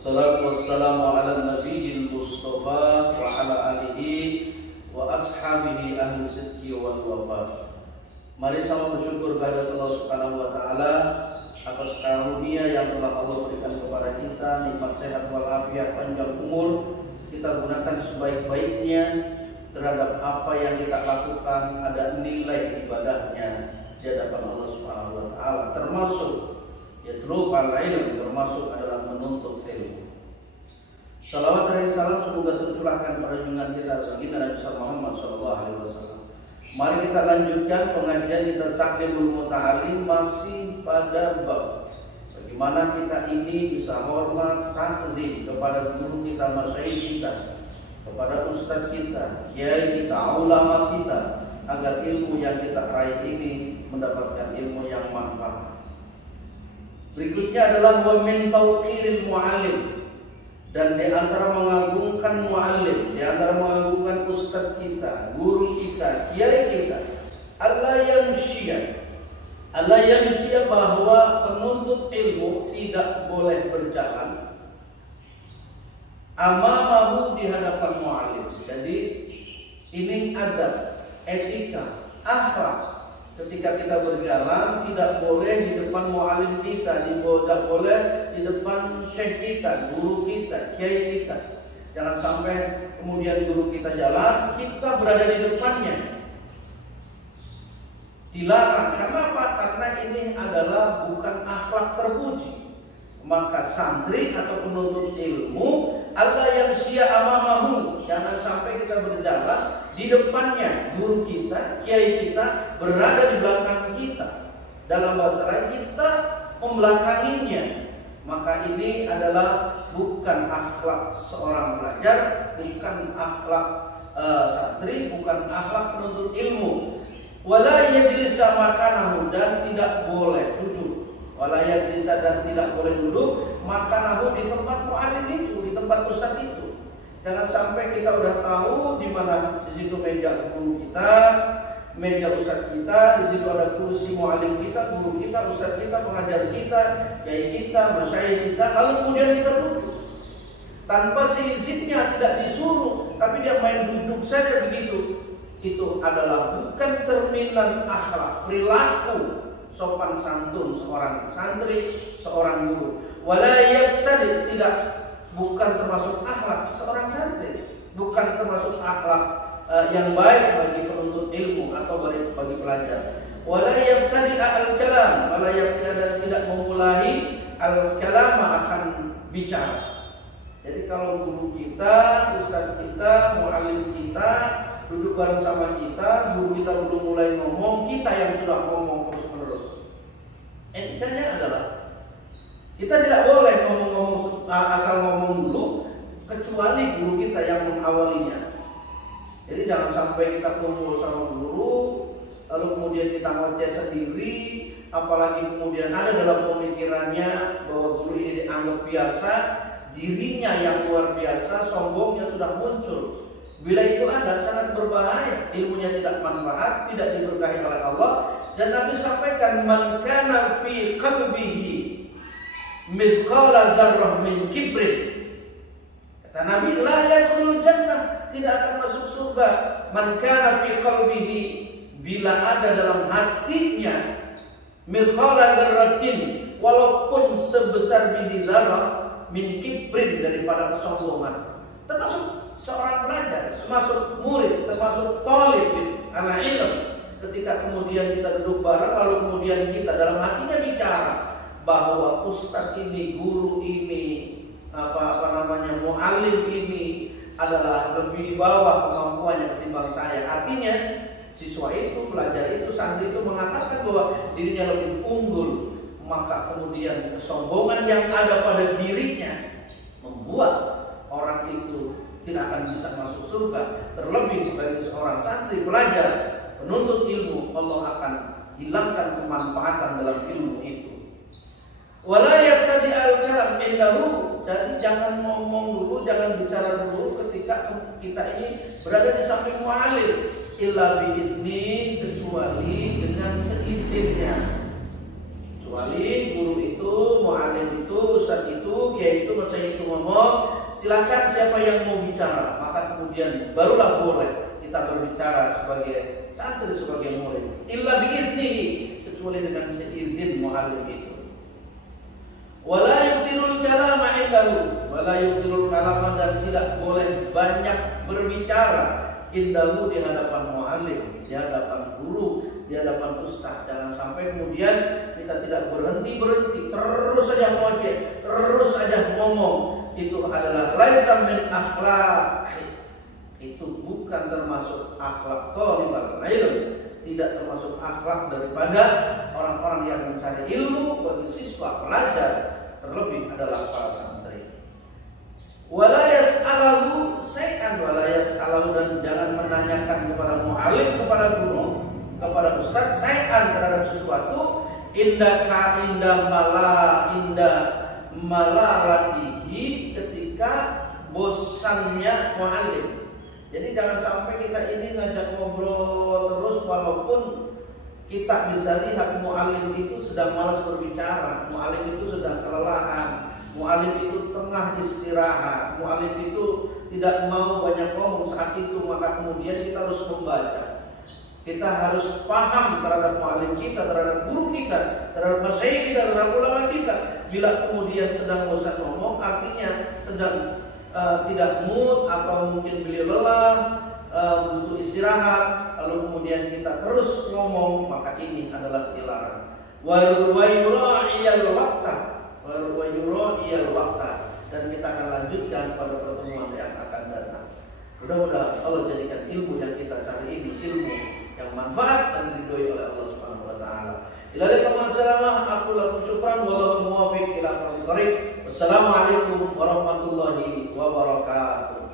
Wassalatu wassalamu ala nabiyil mustafa wa ala alihi wa ashabihi ahli sidqi wal wafa. Mari sama bersyukur kepada Allah Subhanahu wa taala atas karunia yang telah Allah berikan kepada kita, nikmat sehat walafiat, panjang umur. Kita gunakan sebaik-baiknya terhadap apa yang kita lakukan, ada nilai ibadahnya di hadapan Allah Subhanahu wa taala, termasuk yatlub al-ilm, termasuk adalah menuntut ilmu. Salawat dan salam semoga tercurahkan pada junjungan kita baginda Nabi Muhammad sallallahu alaihi wasallam. Mari kita lanjutkan pengajian kita Taklimul Muta'alim, masih pada bab bagaimana kita ini bisa hormat, takzim kepada guru kita, masyayikh kita, kepada ustaz kita, kiai kita, ulama kita, agar ilmu yang kita raih ini mendapatkan ilmu yang manfaat. Berikutnya adalah wa min tauqiril muallim, dan di antara mengagungkan muallim, di antara mengagungkan ustaz kita, guru kita, kiai kita, Allah yamshiya, bahwa penuntut ilmu tidak boleh berjalan amamahu, di hadapan muallim. Jadi ini adab, etika, akhlak. Ketika kita berjalan tidak boleh di depan muallim kita, tidak boleh di depan syekh kita, guru kita, kiai kita. Jangan sampai kemudian guru kita jalan, kita berada di depannya. Dilarang. Kenapa? Karena ini adalah bukan akhlak terpuji. Maka santri atau penuntut ilmu, Allah yang sia amamahu, jangan sampai kita berjalan di depannya. Guru kita, kiai kita berada di belakang kita. Dalam bahasa lain, kita membelakanginya. Maka ini adalah bukan akhlak seorang pelajar, bukan akhlak santri, bukan akhlak penuntut ilmu. Wala yajlisa makanahu, dan tidak boleh duduk. Wala yajlisa, dan tidak boleh duduk makanahu, di tempat muallim itu, di tempat ustaz itu. Jangan sampai kita udah tahu di mana di situ meja guru kita, meja ustaz kita, di situ ada kursi muallim kita, guru kita, ustaz kita, pengajar kita, kiai kita, masyayikh kita, lalu kemudian kita duduk tanpa seizinnya, tidak disuruh, tapi dia main duduk saja begitu. Itu adalah bukan cerminan akhlak, perilaku sopan santun seorang santri, seorang guru. Wala yabtadi, tidak, bukan termasuk akhlak seorang santri, bukan termasuk akhlak yang baik bagi penuntut ilmu atau bagi pelajar. Wala yabtadi al-kalam, wala yabtadi, tidak memulai al-kalam, akan bicara. Jadi kalau guru kita, ustaz kita, muallim kita duduk bareng sama kita, guru kita belum mulai ngomong, kita yang sudah ngomong terus-menerus. Etikanya adalah kita tidak boleh ngomong-ngomong asal ngomong dulu, kecuali guru kita yang mengawalinya. Jadi jangan sampai kita kumpul sama guru, lalu kemudian kita ngoceh sendiri, apalagi kemudian ada dalam pemikirannya bahwa guru ini dianggap biasa, dirinya yang luar biasa, sombongnya sudah muncul. Bila itu ada, sangat berbahaya, ilmunya tidak manfaat, tidak diberkahi oleh Allah. Dan Nabi sampaikan, man kana fi qalbihi mithqala dzarrah min kibrin, kata Nabi, la yadkhulul jannah, tidak akan masuk surga. Man kana fi qalbihi, bila ada dalam hatinya mithqala dzarratin, walaupun sebesar biji zarah, min kibrin, daripada kesombongan. Termasuk seorang pelajar, termasuk murid, termasuk talib, anak ilmu. Ketika kemudian kita duduk bareng, lalu kemudian kita dalam hatinya bicara bahwa ustaz ini, guru ini, muallim ini adalah lebih di bawah kemampuannya ketimbang saya. Artinya siswa itu, pelajar itu, santri itu mengatakan bahwa dirinya lebih unggul. Maka kemudian kesombongan yang ada pada dirinya membuat orang itu tidak akan bisa masuk surga. Terlebih bagi seorang santri, pelajar, penuntut ilmu, Allah akan hilangkan kemanfaatan dalam ilmu itu. Wala yaqtadi al-kalam indahu, jadi jangan ngomong dulu, jangan bicara dulu ketika kita ini berada di samping muallim, illa biidni, kecuali dengan seizinnya. Kecuali guru itu, muallim itu, ustaz itu, yaitu masanya itu ngomong, silakan siapa yang mau bicara, maka kemudian barulah boleh kita berbicara sebagai santri, sebagai murid. Illa biiznihi, kecuali dengan seizin muallim itu. Wala yuktirul kalama indahu, wala yuktirul kalama, dan tidak boleh banyak berbicara indahu, di hadapan muallim, di hadapan guru, di hadapan ustaz. Jangan sampai kemudian kita tidak berhenti, terus saja ngojek, terus saja ngomong. Itu adalah laisa min akhlaq. Itu bukan termasuk akhlak thalibul ilm, tidak termasuk akhlak daripada orang-orang yang mencari ilmu bagi siswa pelajar, terlebih adalah para santri. Wala yas'alahu syai'an wala yas'alahu, dan jangan menanyakan kepada muallim, kepada guru, kepada ustaz syai'an terhadap sesuatu inda malalatihi, ketika bosannya muallim. Jadi jangan sampai kita ini ngajak ngobrol terus walaupun kita bisa lihat muallim itu sedang malas berbicara, muallim itu sedang kelelahan, muallim itu tengah istirahat, muallim itu tidak mau banyak ngomong saat itu, maka kemudian kita harus membaca. Kita harus paham terhadap muallim kita, terhadap guru kita, terhadap masyayikh kita, terhadap ulama kita. Bila kemudian sedang bosan ngomong, artinya sedang tidak mood, atau mungkin beliau lelah, butuh istirahat, lalu kemudian kita terus ngomong, maka ini adalah dilarang. Wa yura'iyal waqta, dan kita akan lanjutkan pada pertemuan yang akan datang. Mudah-mudahan Allah jadikan ilmu yang kita cari ini ilmu yang manfaat dan diridhoi oleh Allah Subhanahu wa taala. Ila liqa masalamah, aku lakum syukran wallahu muwaffiq ila aqwamit thoriq. Wassalamualaikum warahmatullahi wabarakatuh.